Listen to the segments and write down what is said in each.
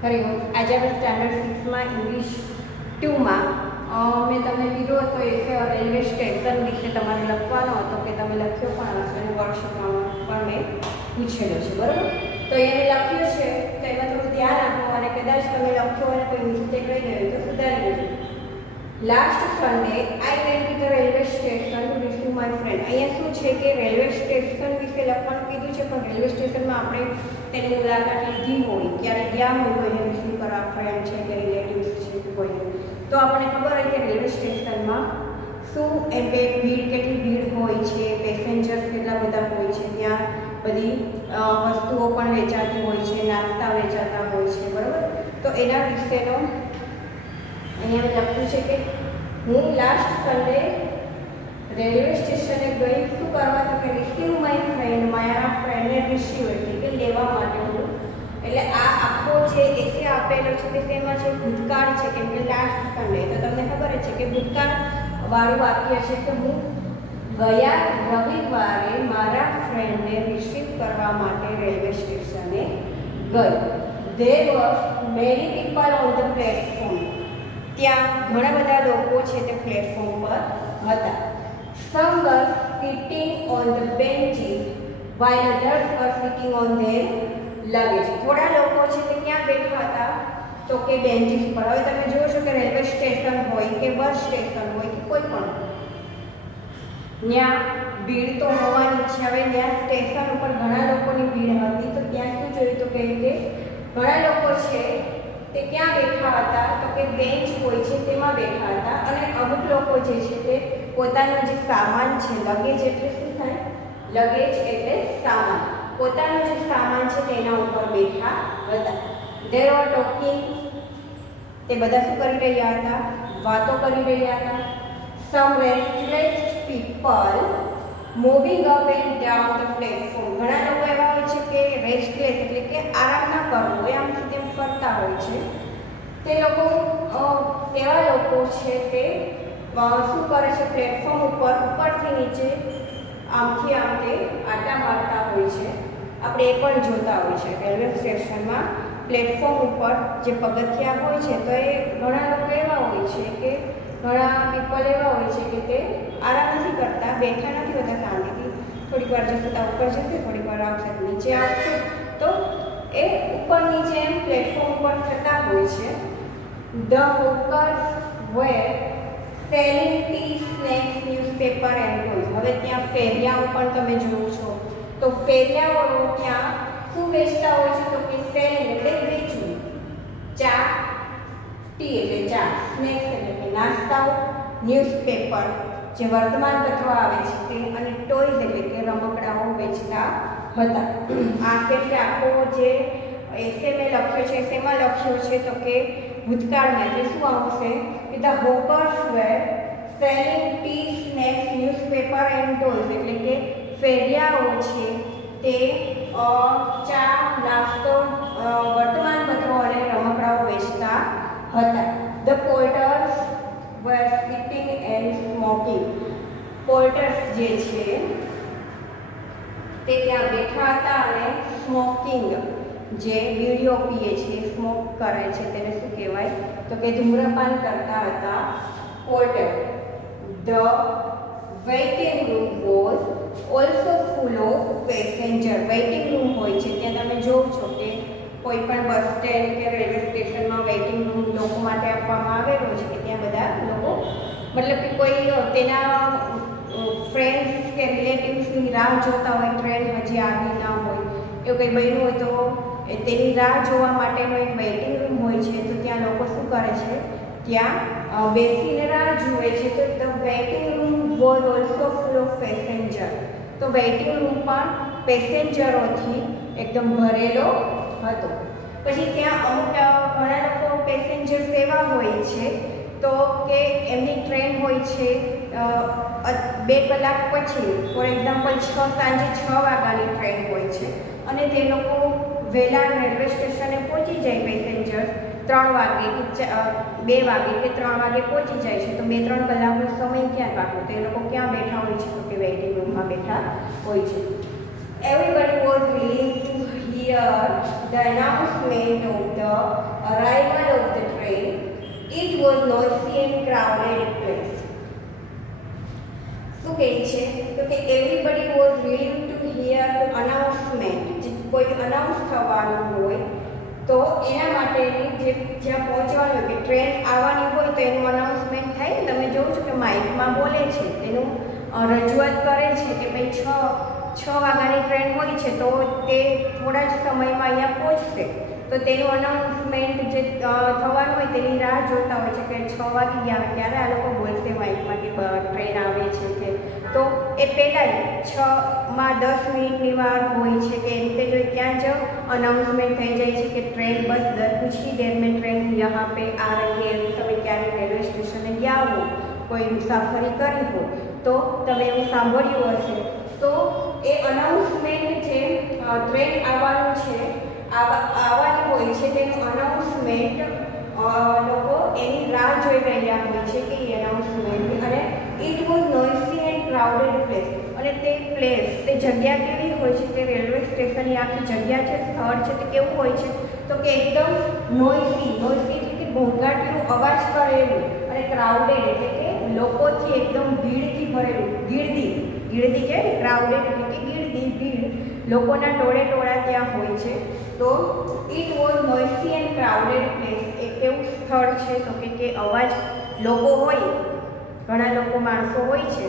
હરિઓમ. આજે આપણે standard 6માં English 2માં મેં તમને કીધું હતો એ રેલવે સ્ટેશન વિશે તમારે લખવાનો હતો કે તમે લખ્યો પણ હશે અને વર્કશોપમાં પણ મેં પૂછેલો છે, બરાબર? તો એને લખ્યું છે તો એમાં થોડું ધ્યાન આપો અને કદાચ તમે લખ્યો અને કોઈ મિસ્ટેક રહી ગઈ તો સુધારી દેજો. Last Sunday I went to the railway station two receive my friend. અહીંયા શું છે કે રેલવે સ્ટેશન વિશે લખવાનું કીધું છે, પણ રેલવે સ્ટેશનમાં આપણે તેની મુલાકાત લીધી હોય, ક્યારે ગયા હોય કોઈને રિસીવ કરવા, ફ્રેન્ડ છે કે રિલેટિવ્સ છે કે કોઈને, તો આપણને ખબર હોય કે રેલવે સ્ટેશનમાં શું એમ કે કેટલી ભીડ હોય છે, પેસેન્જર્સ કેટલા બધા હોય છે, ત્યાં બધી વસ્તુઓ પણ વેચાતી હોય છે, નાસ્તા વેચાતા હોય છે, બરાબર? તો એના વિશેનો અહીંયા લખ્યું છે કે હું લાસ્ટ સન્ડે રેલવે સ્ટેશને ગઈ શું કરવા, તો કે રિસીવ માય ફ્રેન્ડ, મારા ફ્રેન્ડને રિસીવ એટલે કે લેવા માટે હું. એટલે આ આખો જે એસે આપેલો છે કે તેમાં જે ભૂતકાળ છે, કેમ કે લાસ્ટ સન્ડે તો તમને ખબર જ છે કે ભૂતકાળ વાળું વાક્ય છે કે હું ગયા રવિવારે મારા ફ્રેન્ડને રિસીવ કરવા માટે રેલવે સ્ટેશને ગઈ. There were many people on the platform. ત્યાં ઘણા બધા લોકો છે તે પ્લેટફોર્મ પર હતા. Some were sitting on the benches while others were sitting on their luggage. થોડા લોકો છે તે ક્યાં બેઠા હતા, તો કે બેન્ચીસ પર. હવે તમે જોશો કે રેલવે સ્ટેશન હોય કે બસ સ્ટેશન હોય કે કોઈ પણ, ત્યાં ભીડ તો હોવાની છે. હવે ત્યાં સ્ટેશન ઉપર ઘણા લોકોની ભીડ હતી, તો ત્યાં શું જોયું તો કે ઘણા લોકો છે તે ક્યાં બેઠા હતા, તો કે બેન્ચ હોય છે તેમાં બેઠા હતા. અને અમુક લોકો જે છે તે પોતાનો જે સામાન છે, લગેજ એટલે શું થાય, લગેજ એટલે સામાન, પોતાનો જે સામાન છે તેના ઉપર બેઠા હતા. They were talking. તે બધા શું કરી રહ્યા હતા, વાતો કરી રહ્યા હતા. Some restless people moving up and down the platform. ઘણા લોકો એવા હોય છે કે રેસ્ટલેસ એટલે કે આરામ ના કરવો હોય, આમથી તેમ ફરતા હોય છે. તે લોકો તેવા લોકો છે તે શું કરે છે, પ્લેટફોર્મ ઉપરથી નીચે આમથી આમ તે આટા મારતા હોય છે. આપણે એ પણ જોતા હોય છે રેલવે સ્ટેશનમાં પ્લેટફોર્મ ઉપર જે પગથિયા હોય છે, તો એ ઘણા લોકો એવા હોય છે કે ઘણા પીપલ એવા હોય છે કે તે આરામ નથી કરતા, બેઠા નથી હોતા શાંતિથી. થોડીક વાર જશે તો ઉપર જશે, થોડીક વાર આવશે તો નીચે આવશે, તો એ ઉપર નીચે એમ પ્લેટફોર્મ ઉપર થતા હોય છે. The hawkers were selling tea, snacks, newspaper and toys. હવે ત્યાં ફેરિયાઓ પણ તમે જોવો છો, તો ફેરિયાઓ ત્યાં શું વેચતા હોય છે, તો કે સેલિંગ એટલે વેચવું, ચા, ટી એટલે ચા, સ્નેક્સ એટલે કે નાસ્તાઓ, ન્યૂઝપેપર જે વર્તમાનપત્રો આવે છે તે, અને ટોયઝ એટલે કે રમકડાઓ વેચતા હતા. આ એટલે આખો જે એસે મેં લખ્યો છે તેમાં લખ્યો છે તો કે ભૂતકાળમાં એટલે શું આવશે કે the hawkers were selling tea, snacks, newspaper and toys એટલે કે ફેરિયાઓ છે તે ચા, નાસ્તો, વર્તમાનપત્રો અને રમકડાઓ વેચતા હતા. The porters were sitting and smoking. Porters જે છે તે ત્યાં બેઠા હતા અને સ્મોકિંગ જે બીડીઓ પીએ છે, સ્મોક કરે છે, તેને શું કહેવાય, તો કે ધૂમ્રપાન કરતા હતા porter. The waiting room was also full of passenger. Waiting room હોય છે ત્યાં તમે જોવો છો કે કોઈ પણ બસ સ્ટેન્ડ કે રેલવે સ્ટેશનમાં વેઇટિંગ રૂમ લોકો માટે આપવામાં આવેલો છે કે ત્યાં બધા લોકો, મતલબ કે કોઈ તેના ફ્રેન્ડ્સ કે રિલેટિવ્સની રાહ જોતા હોય, ટ્રેન હજી આવી ના હોય, એવું કંઈ બન્યું હોય તો તેની રાહ જોવા માટેનો એક વેઇટિંગ રૂમ હોય છે. તો ત્યાં લોકો શું કરે છે, ત્યાં બેસીને રાહ જુએ છે. તો the waiting room was also full of passenger. તો વેઇટિંગ રૂમ પણ પેસેન્જરોથી એકદમ ભરેલો હતો. પછી ત્યાં અમુક ઘણા લોકો પેસેન્જર્સ એવા હોય છે તો કે એમની ટ્રેન હોય છે 2 કલાક પછી, ફોર એક્ઝામ્પલ સાંજે 6 વાગ્યાની ટ્રેન હોય છે અને તે લોકો વહેલા રેલવે સ્ટેશને પહોંચી જાય, પેસેન્જર્સ 3 વાગે કે 2 વાગે કે 3 વાગે પહોંચી જાય છે. તો 2-3 કલાકનો સમય ક્યાં કાઢવો, તો એ લોકો ક્યાં બેઠા હોય છે, તો કે વેઇટિંગ રૂમમાં બેઠા હોય છે. Everybody was willing to hear the announcement of the arrival of the train, it was noisy and crowded place. શું કહે છે તો કે everybody was willing to hear the announcement. કોઈ અનાઉન્સ થવાનું હોય તો એના માટેની જ્યાં પહોંચવાનું હોય કે ટ્રેન આવવાની હોય તો એનું અનાઉન્સમેન્ટ થાય. તમે જોવો છો કે માઇકમાં બોલે છે, તેનું રજૂઆત કરે છે કે ભાઈ 6 વાગ્યાની ટ્રેન હોય છે તો તે થોડા જ સમયમાં અહીંયા પહોંચશે. તો તેનું અનાઉન્સમેન્ટ જે થવાનું હોય તેની રાહ જોતા હોય છે કે 6 વાગી ગયા ત્યારે આ લોકો બોલશે માઇકમાં કે ટ્રેન આવે છે કે. તો એ પહેલાં જ 6:10 મિનિટની વાર હોય છે કે એ રીતે જો ત્યાં જ અનાઉન્સમેન્ટ થઈ જાય છે કે ટ્રેન બસ कुछ ही देर में ट्रेन यहाँ पे आ रही है. તમે ક્યારે રેલવે સ્ટેશને ગયા હો, કોઈ મુસાફરી કરી હો તો તમે એવું સાંભળ્યું હશે. તો એ અનાઉન્સમેન્ટ જે ટ્રેન આવવાનું છે આવવાની હોય છે તેનું અનાઉન્સમેન્ટ લોકો એની રાહ જોઈ રહ્યા હોય છે કે એ અનાઉન્સમેન્ટ. અને it was noisy and crowded place. અને તે પ્લેસ, તે જગ્યા કેવી હોય છે, તે રેલવે સ્ટેશનની આખી જગ્યા છે, સ્થળ છે, તે કેવું હોય છે તો કે એકદમ નોઇસી એટલે કે ઘોંઘાટીનો અવાજ કરેલું, અને ક્રાઉડેડ એટલે કે લોકોથી એકદમ ભીડથી ભરેલું. ગીર્દી કે ક્રાઉડેડ એટલે કે ભીડ, લોકોના ટોળા ત્યાં હોય છે. તો it was noisy and crowded place. એ કેવું સ્થળ છે તો કે અવાજ લોકો હોય, ઘણા લોકો માણસો હોય છે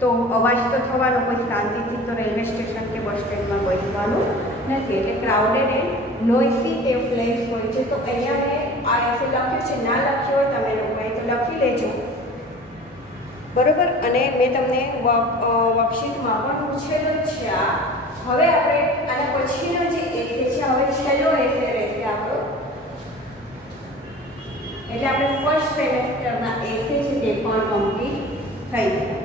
તો અવાજ તો થવાનો, કોઈ શાંતિથી તો રેલવે સ્ટેશન કે બસ સ્ટેન્ડમાં બેસવાનું નથી. એટલે ક્રાઉડેડ એન્ડ નોઇસી તે પ્લેસ હોય છે. તો અહીંયા મેં આ એસે લખ્યું છે, ના લખ્યું હોય તમે લોકોએ તો લખી લેજો, બરોબર. અને મેં તમને વર્કશીટમાં પણ પૂછેલું જ છે આ. હવે આપણે આના પછીનો જે એસે છે, હવે છેલ્લો એસે રહેશે આપણો. એટલે આપણે ફર્સ્ટ સેમેસ્ટરના એસે છે તે પણ કમ્પ્લીટ થઈ ગયા.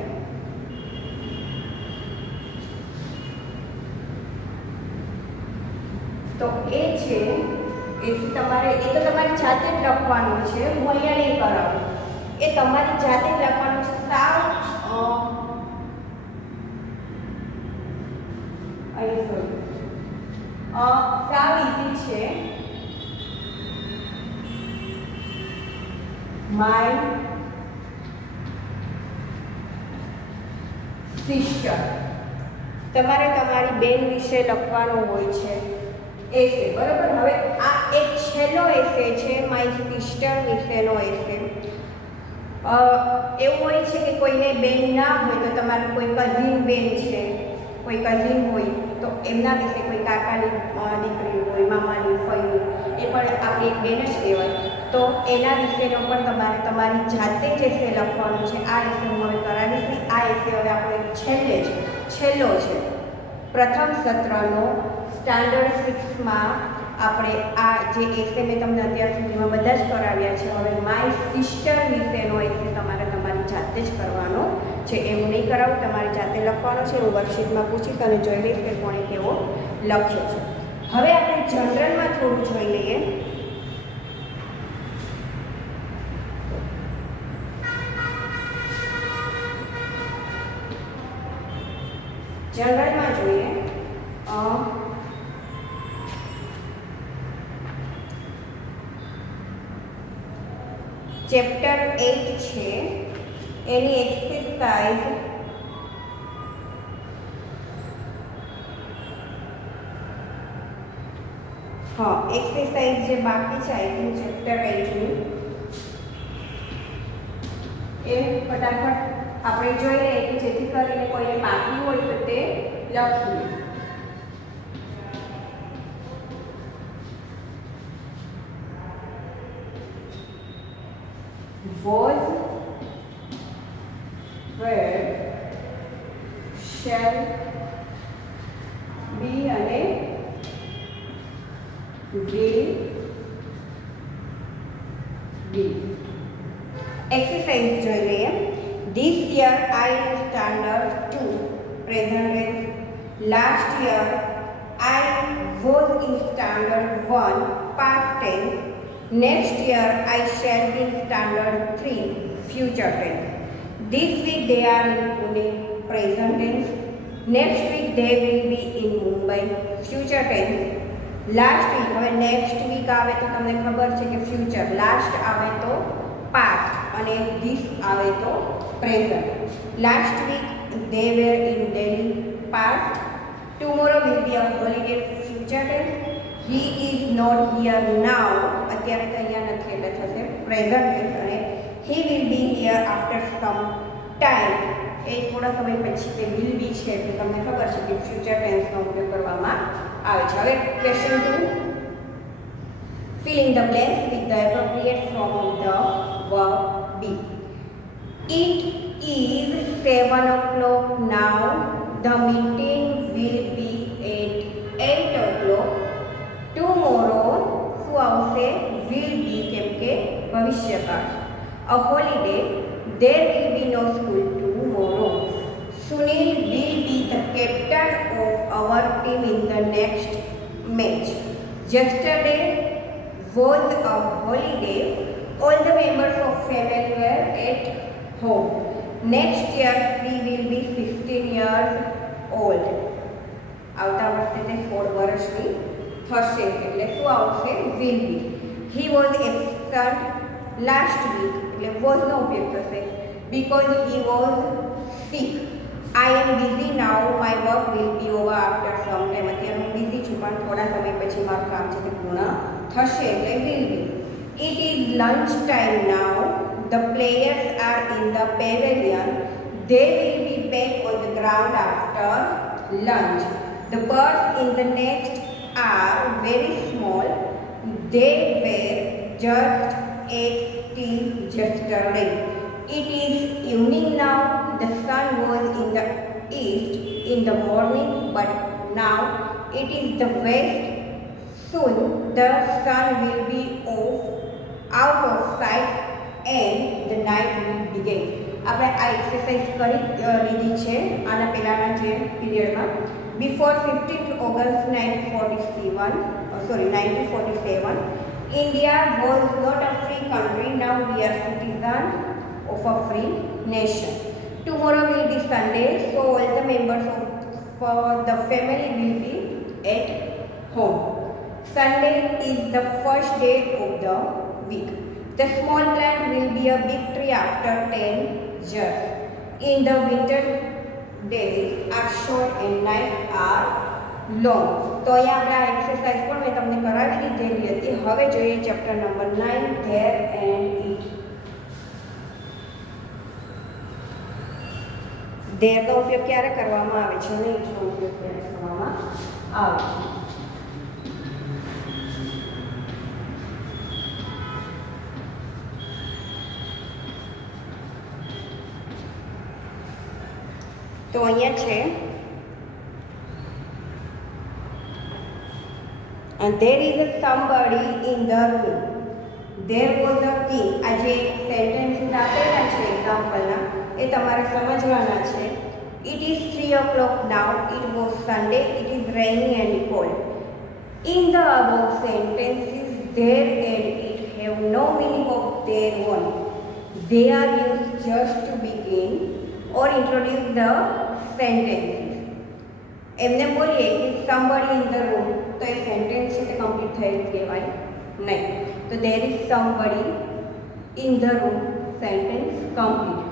તો એ છે એથી તમારે, એ તો તમારી જાતે જ લખવાનું છે, હું અહીંયા નહીં કરાવું. એ તમારી જાતે જ લખવાનું છે. સાવ ઇઝી છે. My sister. તમારે તમારી બેન વિશે લખવાનું હોય છે એસે, બરોબર. હવે આ એક છેલ્લો એસે છે માય સિસ્ટર વિશેનો એસે. એવું હોય છે કે કોઈને બેન ના હોય તો તમારું કોઈ કઝિન બેન છે, કોઈ કઝિન હોય તો એમના વિશે, કોઈ કાકાની દીકરી હોય, મામાની ફઈ, એ પણ આપણી એક બેન જ કહેવાય. તો એના વિશેનો પણ તમારે તમારી જાતે જ એસે લખવાનું છે. આ એસે હું હવે કરાવીશ નહીં. આ એસે હવે આપણે છેલ્લો છે. પ્રથમ સત્રનો સ્ટાન્ડર્ડ 6માં આપણે આ જે એસે મેં તમને અત્યાર સુધીમાં બધા જ કરાવ્યા છે. હવે માય સિસ્ટર વિશેનો એસે તમારે તમારી જાતે જ કરવાનો છે. એવું નહીં કરાવું, તમારી જાતે લખવાનો છે. હું વર્કશીટમાં પૂછીશ અને જોઈ લઈશ કે કોણે કેવો લખ્યો છે. હવે આપણે જનરલમાં થોડું જોઈ લઈએ. જનરલમાં જોઈએ ચેપ્ટર 8 છે, એની એક્સરસાઇઝ એક્સરસાઇઝ જે બાકી છે આઈ થિંક ચેપ્ટર 8ની, એ ફટાફટ આપણે જોઈ લઈએ કે જેથી કરીને કોઈને બાકી હોય તો તે લખીએ. Was, were, shall, be અને will be. એક્સરસાઇઝ જોઈ લઈએ. This year I am standard 2, present tense. Last year I was in standard 1, past tense. Next year I shall be in standard 3, future tense. This week they are in Pune, present tense. Next week they will be in Mumbai, future tense. Last week, હવે next week આવે તો તમને ખબર છે કે future, last આવે તો past અને ધીસ આવે તો present. Last week they were in Delhi, past. Tomorrow will be a holiday, future tense. He is not here now, અત્યારે તો અહીંયા નથી એટલે થશે પ્રેઝન્ટ ટેન્સ. અને he will be here after some time, એ થોડા સમય પછી તે will be છે એટલે તમને ખબર છે કે ફ્યુચર ટેન્સનો ઉપયોગ કરવામાં આવે છે. હવે question 2, fill in the blanks with the appropriate form of the verb be. It is 7 o'clock now. The meeting will be at 8 o'clock. Tomorrow શું આવશે? will be કેમ કે ભવિષ્યકાળ. A holiday. There will be no school tomorrow. Sunil will be the captain of our team in the next match. Yesterday was a holiday. All the members of family were at home. Next year he will be 15 years old. આવતા વર્ષે તે 16 વર્ષની થશે એટલે શું આવશે? will be. He was absent last week એટલે was નો ઉપયોગ થશે because he was sick. I am busy now. My work will be over after some time. અત્યારે હું બિઝી છું પણ થોડા સમય પછી મારું કામ છે તે પૂર્ણ થશે એટલે will be. It is lunch time now. The players are in the pavilion. They will be back on the ground after lunch. The birds in the nest are very small. They were just 8 till yesterday. It is evening now. The sun was in the east in the morning, but now it is the west. Soon the sun will be out of sight and the night will begin. આપણે આ exercise કરી લીધી છે આના પહેલાના જે પીરિયડમાં. Before 15th August 1947, India was not a free country. Now we are citizens of a free nation. Tomorrow will be Sunday, so all the members of the family will be at home. Sunday is the first day of the week. The small plant will be a big tree after 10 years. In the winter, days are short and nights are long. તો અહીંયા આપણે આ exercise પણ મેં તમને કરાવી દીધેલી હતી. હવે જોઈએ chapter number 9, there and it. there નો ઉપયોગ ક્યારે કરવામાં આવે છે અને it નો ઉપયોગ ક્યારે કરવામાં આવે છે. તો અહીંયા છે and there is a somebody in the room. There was a king. આ જે સેન્ટેન્સીસ આપેલા છે એક્ઝામ્પલના એ તમારે સમજવાના છે. It is 3 o'clock now. It was Sunday. It is rainy and cold. In the above sentences, there and it have no meaning of their own. They are used just to begin or introduce the sentences. એમને બોલીએ કે somebody in the room તો એ sentence છે તે complete થયેલું કહેવાય નહીં. તો there is somebody in the room, sentence complete.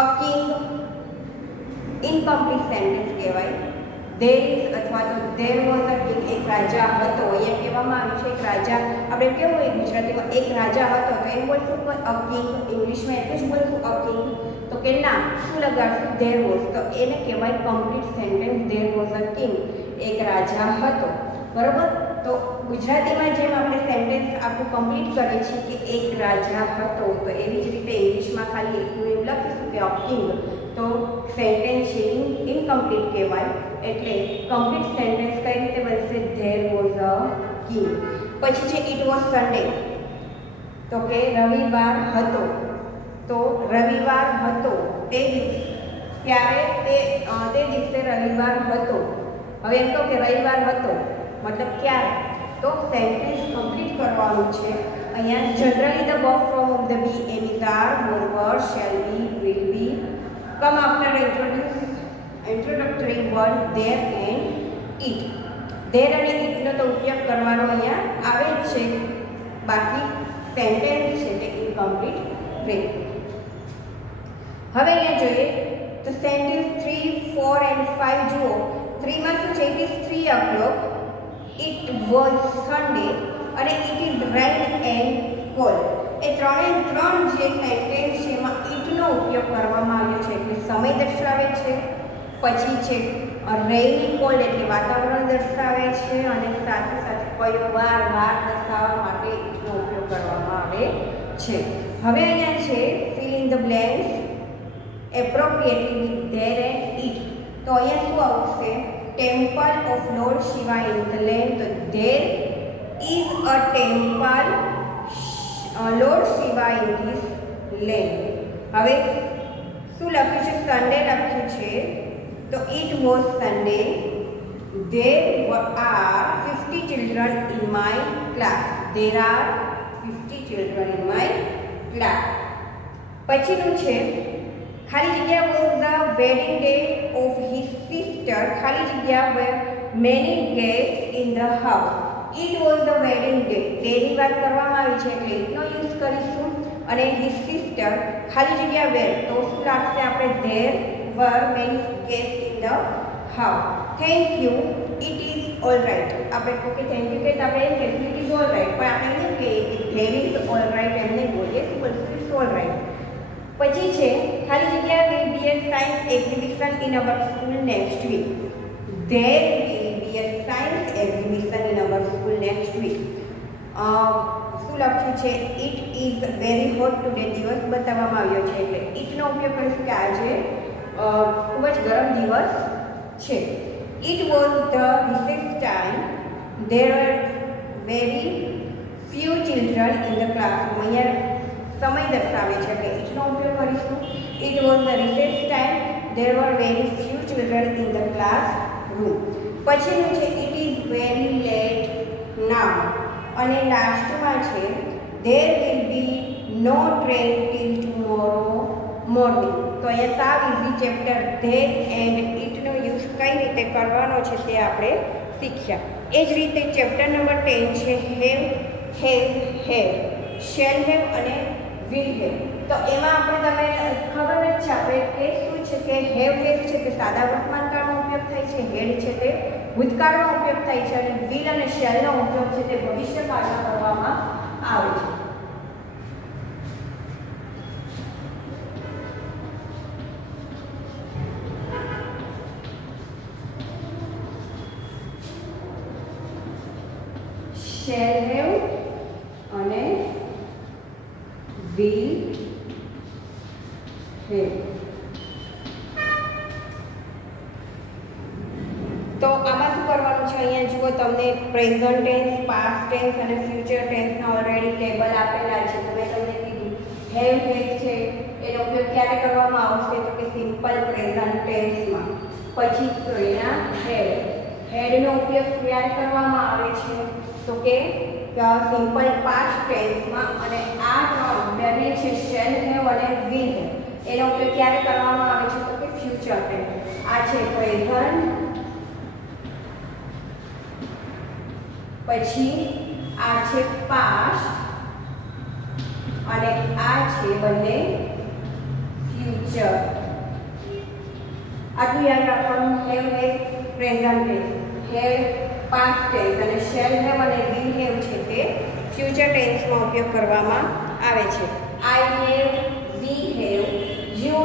A king, incomplete sentence કહેવાય. there is અથવા તો there was a king, એક રાજા હતો. અહીંયા કહેવામાં આવ્યું છે એક રાજા. આપણે કેવું હોય ગુજરાતીમાં એક રાજા હતો તો એમ બોલશું અ કિંગ, ઇંગ્લિશમાં એટલું જ બોલશું અ કિંગ. તો કે ના શું લગાડશું there was, તો એને કહેવાય complete sentence. there was a king, એક રાજા હતો. બરાબર. તો ગુજરાતીમાં જેમ આપણે સેન્ટેન્સ આખું કમ્પ્લીટ કરીએ છીએ કે એક રાજા હતો, તો એવી જ રીતે ઇંગ્લિશમાં ખાલી એટલું એવું લખીશું કે અ કિંગ, તો સેન્ટેન્સ છે ઇનકમ્પ્લીટ કહેવાય. એટલે કમ્પ્લીટ સેન્ટેન્સ કઈ રીતે બનશે? there was a king. પછી છે it was Sunday, તો કે રવિવાર હતો. તો રવિવાર હતો તે દિવસે, ત્યારે તે દિવસે રવિવાર હતો. હવે એમ કહો કે રવિવાર હતો મતલબ ક્યારે? તો સેન્ટેન્સ કમ્પ્લીટ કરવાનું છે. અહીંયા generally the verb from of the be am is are, was, were, shall be, will be come after introductory word there and it. There અને ઇટનો તો ઉપયોગ કરવાનો અહીંયા આવે જ છે, બાકી સેન્ટેન્સ છે તે ઇનકમ્પ્લીટ રહે. હવે અહીંયા જોઈએ તો સેન્ટેન્સ 3, 4 and 5 જુઓ. 3 માં શું છે? It is 3 o'clock, it was Sunday અને it is rain and cold. એ ત્રણે ત્રણ જે સેન્ટેન્સ છે એમાં ઇટનો ઉપયોગ કરવામાં આવ્યો છે એટલે સમય દર્શાવે છે, પછી છે રેઇની કોલ્ડ એટલે વાતાવરણ દર્શાવે છે, અને સાથે સાથે કયો વાર દર્શાવવા માટે ઇટનો ઉપયોગ કરવામાં આવે છે. હવે અહીંયા છે fill in the blanks appropriately with there and it. તો અહીંયા શું આવશે? Temple of Lord Shiva in the land. તો there is a temple Lord Shiva in this land. હવે શું લખ્યું છે? સન્ડે લખ્યું છે, તો it was Sunday. There are 50 children in my class. There are 50 children in my class. પછીનું છે ખાલી જગ્યા was the wedding day of his sister. ખાલી જગ્યા were many guests in the house. It was the wedding day. ડેની વાત કરવામાં આવી છે એટલે itનો યુઝ કરીશું. અને his sister ખાલી જગ્યા were, તો શું લાગશે આપણે? there were many guests in the house. Thank you, it is all right. આપણે ઓકે થેન્ક યુ કે આપણે એમ કહીશું ઇટ ઇઝ ઓલ રાઈટ, પણ આપણે એમ કહીએ કે ધેર ઇઝ ઓલ રાઈટ એમ નહીં બોલીએ, શું બોલશું? It's all right. પછી છે ખાલી જગ્યા will be a science exhibition in our school next week. There will be a science exhibition in our school next week. શું લખ્યું છે? It is very hot today. દિવસ બતાવવામાં આવ્યો છે એટલે ઇટનો ઉપયોગ કરીશું કે આજે ખૂબ જ ગરમ દિવસ છે. It was the recess time. There were very few children in the classroom. અહીંયા સમય દર્શાવે છે એટલે itનો ઉપયોગ કરીશું. It was the recess time. There were very few children in the classroom. પછીનું છે it is very late now. અને લાસ્ટમાં છે there will be no train till tomorrow morning. તો અહીંયા સાવ ઇઝી ચેપ્ટર ધેર એન્ડ ઇટનો યુઝ કઈ રીતે કરવાનો છે તે આપણે શીખ્યા. એ જ રીતે ચેપ્ટર નંબર 10 છે have, has, had, shall have અને વિલ હેવ. તો એમાં આપણે તમે ખબર જ છે આપણે કે શું છે કે હેવ છે તે સાદા વર્તમાનકાળમાં ઉપયોગ થાય છે, હેડ છે તે ભૂતકાળમાં ઉપયોગ થાય છે, અને વિલ અને શેલનો ઉપયોગ છે તે ભવિષ્યકાળમાં કરવામાં આવે છે. shall have અને will have. તો આમાં શું કરવાનું છે? અહીંયા જુઓ તમને પ્રેઝન્ટ ટેન્સ, પાસ્ટ ટેન્સ અને ફ્યુચર ટેન્સના ઓલરેડી ટેબલ આપેલા છે. તો મેં તમને કીધું હેવ હેઝ છે એનો ઉપયોગ ક્યારે કરવામાં આવશે? તો કે સિમ્પલ પ્રેઝન્ટ ટેન્સમાં. પછી તો અહીંયા હેડનો ઉપયોગ ક્યારે કરવામાં આવે છે? તો કે સિમ્પલ પાસ્ટ ટેન્સમાં. અને આ ત્રણ બંને છે શેલ હેવ અને વિલ હેવ, એનો ઉપયોગ ક્યારે કરવામાં આવે છે? તો કે ફ્યુચર ટેન્સ. આ છે પ્રેઝન્ટ, પછી આ છે પાસ્ટ અને આ છે બંને ફ્યુચર. આટલું યાદ રાખવાનું. Have has present tense, have past tense અને શેલ હેવ અને વિલ હેવ છે તે ફ્યુચર ટેન્સમાં ઉપયોગ કરવામાં આવે છે. I have, we have, you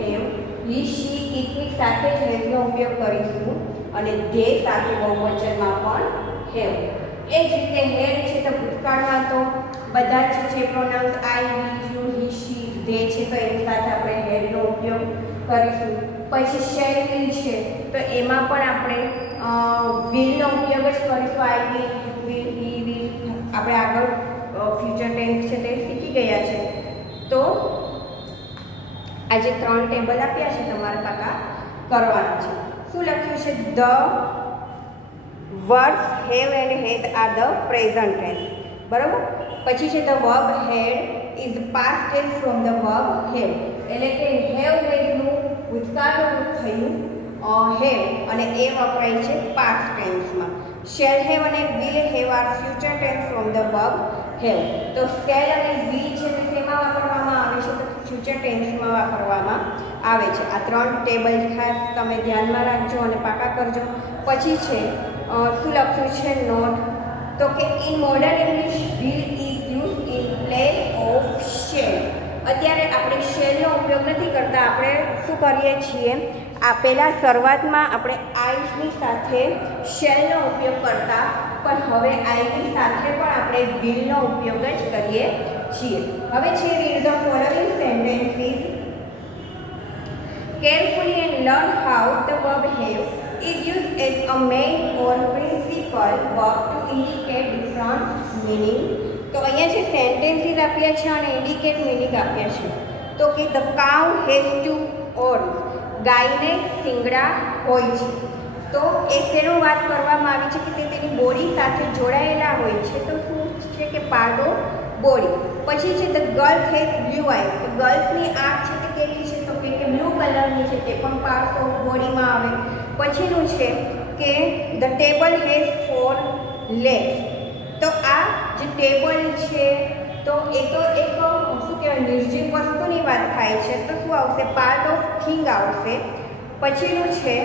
have, he, she, ઇટની સાથે જ હેવનો ઉપયોગ કરીશું અને ધે સાથે બહુવચનમાં પણ હેવ. એ જ રીતે હેડ છે તો ભૂતકાળમાં તો બધા જ છે pronouns I, we, you, he, she, they છે તો એની સાથે આપણે હેડનો ઉપયોગ કરીશું. પછી શેલ વિલ છે તો એમાં પણ આપણે વિલનો ઉપયોગ જ કરીશું. I will, he will. આપણે આગળ ફ્યુચર ટેન્સ છે તે શીખી ગયા છે. તો આજે 3 ટેબલ આપ્યા છે તમારા કાકા કરવાના છે. શું લખ્યું છે? The verbs have and had are the present tense. બરાબર. પછી છે the verb had is past tense from the verb have. એટલે કે હેવ હેડનું ભૂતકાળનું રૂપ થયું હેવ અને એ વપરાય છે પાસ્ટ ટેન્સમાં. શેલ હેવ અને will have are future tense from the verb have. તો શેલ અને વિલ છે તે શેમાં વાપરવામાં આવે છે? તો ફ્યુચર ટેન્સમાં વાપરવામાં આવે છે. આ 3 ટેબલ ખાસ તમે ધ્યાનમાં રાખજો અને પાકા કરજો. પછી છે શું લખ્યું છે નોટ, તો કે in modern English will is use in place of shall. અત્યારે આપણે શેલનો ઉપયોગ નથી કરતા, આપણે શું કરીએ છીએ, પહેલાં શરૂઆતમાં આપણે આઈની સાથે શેલનો ઉપયોગ કરતા, પણ હવે આઈની સાથે પણ આપણે વિલનો ઉપયોગ જ કરીએ છીએ. હવે છે read the following sentences carefully and learn how the verb have is used as a main or principal verb to indicate different meaning. તો અહીંયા છે સેન્ટેન્સીસ આપ્યા છે અને ઇન્ડિકેટ મિનિંગ આપ્યા છે. તો કે ધ કાઉ હેઝ ટુ ઓર્ન, ગાયને શિંગડા હોય છે. તો એ શેનો વાત કરવામાં આવી છે કે તે તેની બોડી સાથે જોડાયેલા હોય છે. તો શું છે કે પાર્ટ ઓફ બોડી. પછી છે the girl has blue eyes, તો ગર્લ્સની આંખ છે તે કેવી છે? તો કે બ્લુ કલરની છે, તે પણ પાર્ટ ઓફ બોડીમાં આવે. પછીનું છે કે ધ ટેબલ હેઝ 4 legs. તો આ જે ટેબલ છે તો એ તો એક શું કહેવાય નિર્જીવ વસ્તુની વાત થાય છે. તો શું આવશે? પાર્ટ ઓફ થિંગ આવશે. પછીનું છે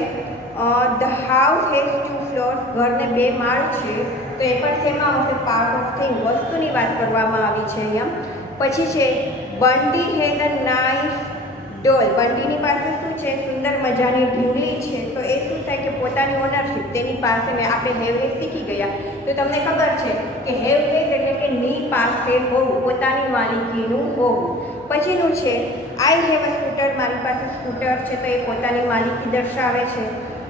ધ હાઉસ હેઝ 2 floors, ઘરને 2 માળ છે. તો એ પણ શેમાં આવશે? પાર્ટ ઓફ થિંગ, વસ્તુની વાત કરવામાં આવી છે અહીંયા. પછી છે બંડી હેઝ અ નાઇસ ડોલ, બંડીની પાસે શું છે? સુંદર મજાની ઢીંગલી છે. તો એ શું થાય કે પોતાની ઓનરશિપ તેની પાસે, આપણે હેવ એ શીખી ગયા. તો તમને ખબર છે કે હેવ એટલે કે ની પાસે હોવું, પોતાની માલિકીનું હોવું. પછીનું છે આઈ હેવ અ સ્કૂટર, મારી પાસે સ્કૂટર છે. તો એ પોતાની માલિકી દર્શાવે છે.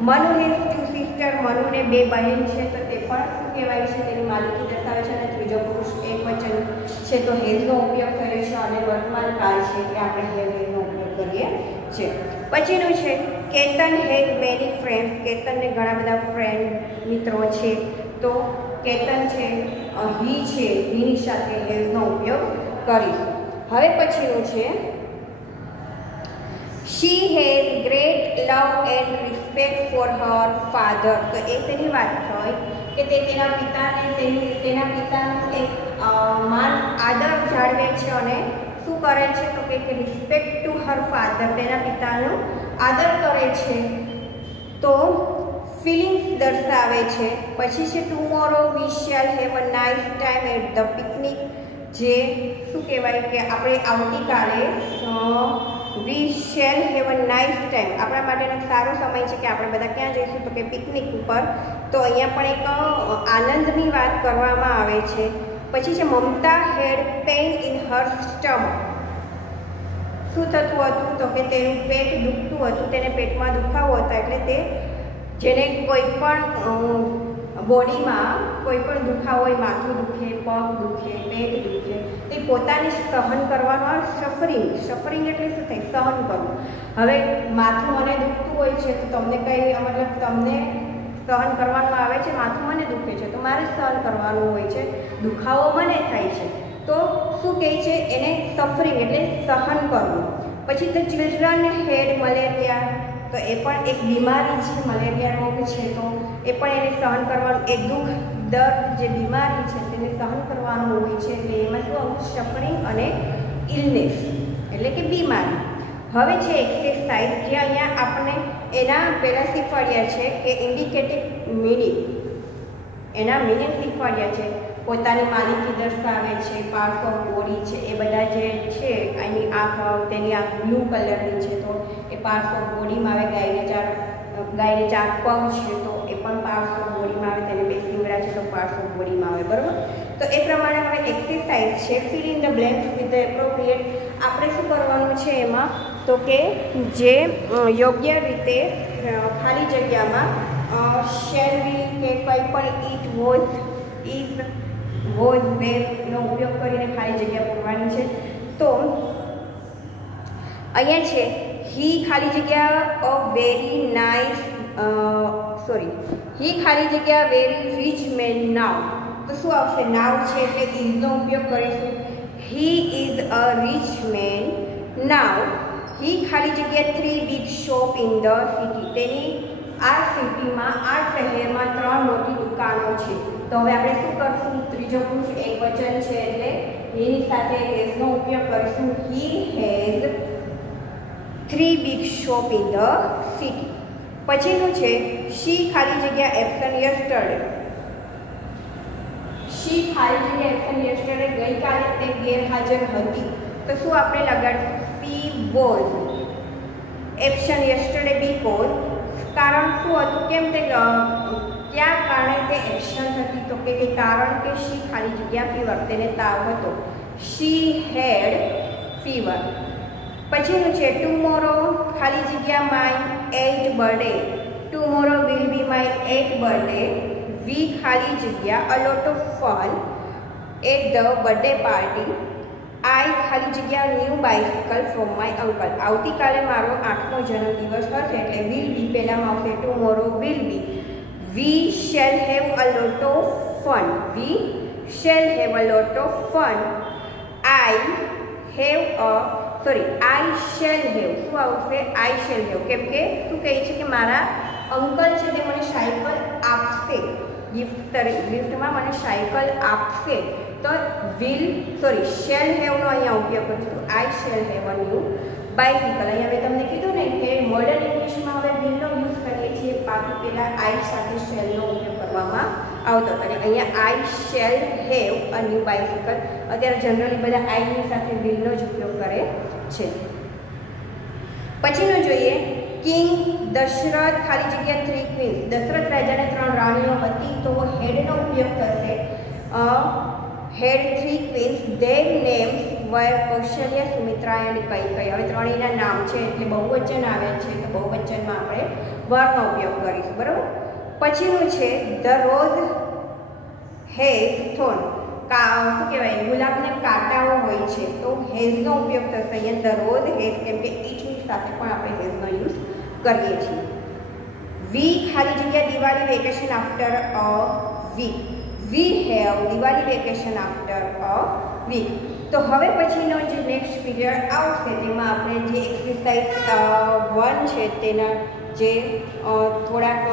મનુ હેઝ 2 sisters, મનુને 2 બહેન છે. તો તે પણ શું કહેવાય છે? તેની માલિકી દર્શાવે છે. અને ત્રીજો પુરુષ એકવચન છે તો હેઝનો ઉપયોગ કર્યો છે. અને વર્તમાન કાળ છે કે આપણે હેઝનો ઉપયોગ કરીએ છીએ. પછીનું છે કેતન હેઝ મેની ફ્રેન્ડ્સ, કેતનને ઘણા બધા ફ્રેન્ડ મિત્રો છે. તો કેતન છે હી છે, હીની સાથે હેઝનો ઉપયોગ કરીશું. હવે પછીનું છે she has great love and respect for her father. તો એ તેની વાત થઈ કે તે તેના પિતાને તેના પિતાનું એક માન આદર જાળવે છે અને શું કરે છે? તો કે રિસ્પેક્ટ ટુ હર ફાધર, તેના પિતાનું આદર કરે છે. તો ફિલિંગ્સ દર્શાવે છે. પછી છે tomorrow we shall have a nice time at the picnic, જે શું કહેવાય કે આપણે આવતીકાલે we shall have a nice time, આપણા માટેનો સારો સમય છે કે આપણે બધા ક્યાં જઈશું? તો કે પિકનિક ઉપર. તો અહીંયા પણ એક આનંદની વાત કરવામાં આવે છે. પછી છે મમતા હેડ પેઇન ઇન હર સ્ટમક, શું થતું હતું? તો કે તેનું પેટ દુખતું હતું, તેને પેટમાં દુખાવો હતો. એટલે તે જેને કોઈ પણ બોડીમાં કોઈ પણ દુખાવો હોય, માથું દુખે, પગ દુખે, પેટ દુખે, તે પોતાને સહન કરવાનું. સફરિંગ એટલે શું થાય? સહન કરવું. હવે માથું મને દુખતું હોય છે તો તમને કંઈ મતલબ તમને સહન કરવાનું આવે છે, માથું મને દુખે છે તો મારે સહન કરવાનું હોય છે, દુખાવો મને થાય છે. તો શું કહે છે? એને સફરિંગ એટલે સહન કરવું. પછી ધ ચિલ્ડ્રન હેડ મલેરિયા, તો એ પણ એક બીમારી છે, મલેરિયા રોગ છે. તો એ પણ એને સહન કરવાનું, એ દુઃખ દર્દ જે બીમારી છે તેને સહન કરવાનું હોય છે. એટલે એમાં શું આવું? સફરિંગ અને ઇલનેસ એટલે કે બીમારી. હવે છે એક્સરસાઇઝ, જે અહીંયા આપણે એના પહેલાં શીખવાડ્યા છે કે ઇન્ડિકેટિવ મિનિંગ, એના મિનિંગ શીખવાડ્યા છે. પોતાની માલિકી દર્શાવે છે, પાર્ટ ઓફ બોડી છે, એ બધા જે છે. એની આંખ, તેની આંખ બ્લુ કલરની છે તો એ પાર્ટ ઓફ બોડીમાં આવે. ગાયને 4 પગ છે તો એ પણ પાર્ટ ઓફ બોડીમાં આવે. તેને 2 શિંગડા છે તો પાર્ટ ઓફ બોડીમાં આવે. બરાબર? તો એ પ્રમાણે હવે એક્સરસાઇઝ છે fill in the blanks with the appropriate. આપણે શું કરવાનું છે એમાં? તો કે જે યોગ્ય રીતે ખાલી જગ્યામાં શેલ વી કે કંઈ પણ ઇટ વોઝ ઇઝ વોઝ વેરનો ઉપયોગ કરીને ખાલી જગ્યા પૂરવાની છે. તો અહીંયા છે હી ખાલી જગ્યા અ વેરી નાઇસ હી ખાલી જગ્યા વેરી રિચ મેન નાવ. તો શું આવશે? નાવ છે એટલે ઇઝનો ઉપયોગ કરીશું. He is a rich man now. He ખાલી જગ્યા 3 big shop in the city. તેની આ સિટીમાં આ શહેરમાં 3 મોટી દુકાનો છે. તો હવે આપણે શું કરશું? ત્રીજો પુરુષ એકવચન છે એટલે એની સાથે હેઝનો ઉપયોગ કરીશું. He has 3 big shop in the city. પછીનું છે શી ખાલી જગ્યા એબ્સન્ટ યસ્ટરડે. શી ખાલી જગ્યા એબ્સન્ટ યસ્ટરડે ગઈકાલે તે ગેરહાજર હતી. તો શું આપણે લગાડશું? She was absent yesterday because. કારણ શું હતું? કેમ તે ક્યાં કારણે તે એબ્સન્ટ હતી? તો કે કારણ કે શી ખાલી જગ્યા ફીવર, તેને તાવ હતો. She had fever. પછીનું છે ટુમોરો ખાલી જગ્યા my 8th birthday. Tomorrow will be my 8th birthday. We ખાલી જગ્યા a lot of fun at the birthday party. I ખાલી જગ્યા new bicycle from my uncle. આવતીકાલે મારો 8મો જન્મદિવસ હશે એટલે વિલ બી પહેલાંમાં આવશે tomorrow will B. V shall have a lot of fun. V shall have a lot of fun. I shell have. શું આવશે? આઈ શેલ હેવ. કેમ કે શું કહે છે કે મારા અંકલ છે તે મને સાયકલ આપશે, ગિફ્ટમાં મને સાયકલ આપશે. તો શેલ હેવનો અહીંયા ઉપયોગ કરીશું. આઈ shell have a new bicycle. અહીંયા મેં તમને કીધું ને કે મોડર્ન ઇંગ્લિશમાં હવે વિલનો યુઝ કરીએ છીએ. બાકી પહેલાં આઈ સાથે શેલનો ઉપયોગ કરવામાં આવતો હતો. અને અહીંયા આઈ shell have a new bicycle. અત્યારે જનરલી બધા આઈની સાથે વિલનો જ ઉપયોગ કરે છે. પછીનું જોઈએ કિંગ દશરથ ખાલી જગ્યા 3 ક્વીન્સ. દશરથ રાજાને 3 રાણીઓ હતી. તો હેડનો ઉપયોગ થશે. Had 3 queens. Their names were Kaushalya, Sumitra and Kaikeyi. હવે ત્રણેયના નામ છે એટલે બહુવચન આવે છે તો બહુવચનમાં આપણે વરનો ઉપયોગ કરીશું. બરાબર. પછીનું છે ધ રોઝ હેઝ થોર્ન. શું કહેવાય? ગુલાબને કાંટાઓ હોય છે તો હેઝનો ઉપયોગ થશે. અહીંયા ધ રોઝ હેઝ કેમ કે ઈચની સાથે પણ આપણે હેઝનો યુઝ કરીએ છીએ. વી ખાલી જગ્યા Diwali vacation after a week. We have Diwali vacation after a week. તો હવે પછીનો જે નેક્સ્ટ પીરિયડ આવશે તેમાં આપણે જે એક્સરસાઇઝ 1 છે તેના જે થોડાક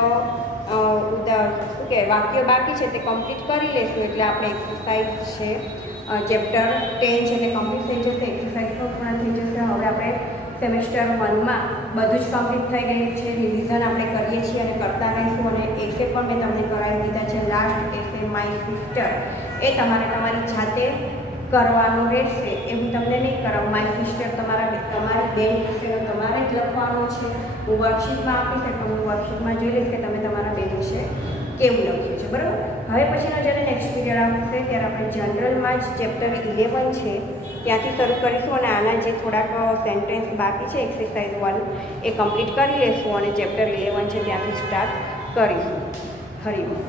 શું કહેવાય વાક્યો બાકી છે તે કમ્પ્લીટ કરી લઈશું. એટલે આપણે એક્સરસાઇઝ છે ચેપ્ટર 10 છે એટલે કમ્પ્લીટ થઈ જશે. એક્સરસાઇઝ પણ પૂર્ણ થઈ જશે. હવે આપણે સેમેસ્ટર 1માં બધું જ કમ્પ્લીટ થઈ ગયું છે. રિવિઝન આપણે કરીએ છીએ અને કરતા રહીશું. અને એસે પણ મેં તમને કરાવી દીધા છે. લાસ્ટ એસે માય સિસ્ટર એ તમારે તમારી જાતે કરવાનું રહેશે. એ હું તમને નહીં કરાવું. માય સિસ્ટર તમારી બેન વિશે તમારે જ લખવાનું છે. હું વર્કશીટમાં આપીશ તો હું વર્કશીટમાં જોઈ લઈશ કે તમે તમારા બેન વિશે કેવું લખ્યું છે. બરાબર. હવે પછીનો જ્યારે નેક્સ્ટ પીરિયડ આવશે ત્યારે આપણે જનરલમાં જ ચેપ્ટર 11 છે ત્યાંથી શરૂ કરીશું. અને આના જે થોડાક સેન્ટેન્સ બાકી છે એક્સરસાઇઝ 1 એ કમ્પ્લીટ કરી લઈશું અને ચેપ્ટર 11 છે ત્યાંથી સ્ટાર્ટ કરીશું. હરિઓમ.